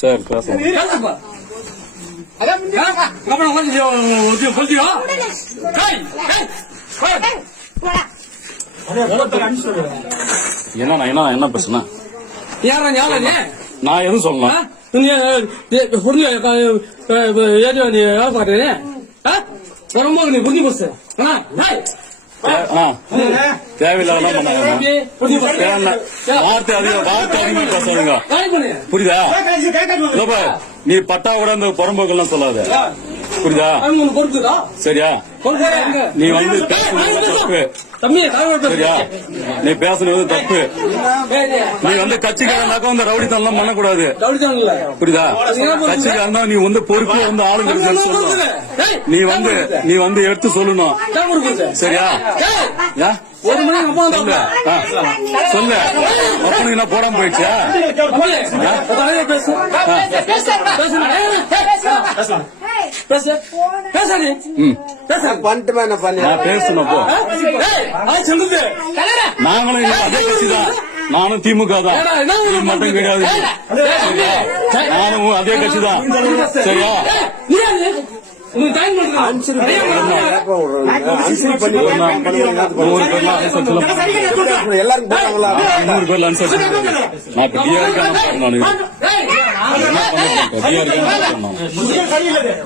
சரி பேசலாம். என்ன பிரச்சனை? நான் எதுவும் சொல்லலாம். நீ புரிஞ்சு போச்சு தேவையில்லாத வார்த்தை அதிகமா பேசுறீங்க. புரியுதா? நீ பட்டா கூட இந்த புறம்போக்கெல்லாம் சொல்லாத. புரியுதா? சரியா? நீ வந்து பேசுறது தப்பு. சரியா? நீ பேசுறது தப்பு. நீ வந்து கட்சிக்காரனாக்கா வந்து ரவுடித்தனம் பண்ணக்கூடாது. புரியுதா? கட்சிக்காரனா நீ வந்து பொறுப்பு வந்து ஆளுங்களுக்கு சொல்லணும். நீ வந்து எடுத்து சொல்லணும். சரியா? சொல்லு. அப்பனுக்கு என்ன போடாம போயிடுச்சா? பேசணும். நாங்களும் அதே கட்சி தான். நானும் திமுக தான். மட்டும் கிடையாது. நானும் அதே கட்சி தான். சரியா? எல்லாரும் 100 பேர்ல அனுசரிச்சு நான்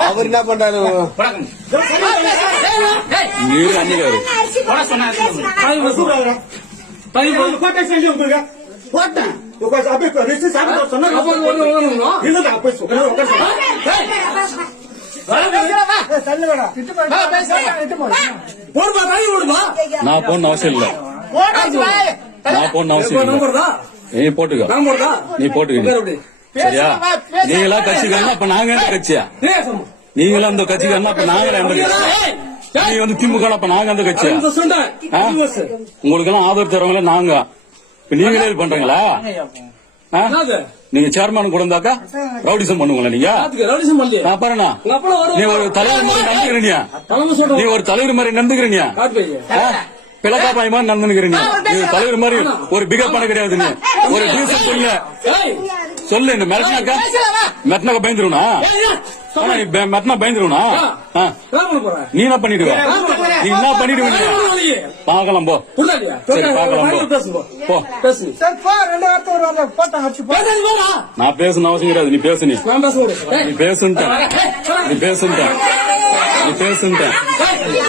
அவர் என்ன பண்றாரு? நீர் அன்னிக்காரு நான் போன அவசியம் இல்ல. நான் போன அவசியம் இல்ல. நீ போட்டுக்க. நீ போட்டுக்க. சரியா? நீங்களா கட்சிக்காரனா அப்ப நாங்க எந்த கட்சியா? நீங்களும் அந்த கட்சிக்காரனா அப்ப நாங்க எந்த கட்சி? நீ வந்து திமுக அப்ப நாங்க அந்த கட்சியா? உங்களுக்கு எல்லாம் ஆதரவு தரவங்கள நாங்க. நீங்களே இது பண்றீங்களா? நீங்க சேர்மன் கூட இருந்தாக்கா ரவுடிசம் பண்ணுங்களா? நீங்க பாருண்ணா, நீ ஒரு தலைவர் மாதிரி நடந்துக்கிறீங்க. நீ ஒரு தலைவர் மாதிரி நடந்துக்கிறீங்க. பிளக்காப்பாய் மாதிரி நடந்துக்கிறீங்க. நீ தலைவர் மாதிரி ஒரு பிகப் பண்ண கிடையாது. நீ ஒரு டீசல் சொல்லு. இந்த மெட்னாக்கா பயந்துருவா? மெட்னா பயந்துருவா? நீ என்ன பண்ணிடுவ? நீ என்ன பண்ணிடுவ? பாக்கலாம் போ. சரி பாக்கலாம் போ. நான் பேசணும் அவசியம் கிடையாது. நீ பேசு. நீ பேசுன்ட்ட.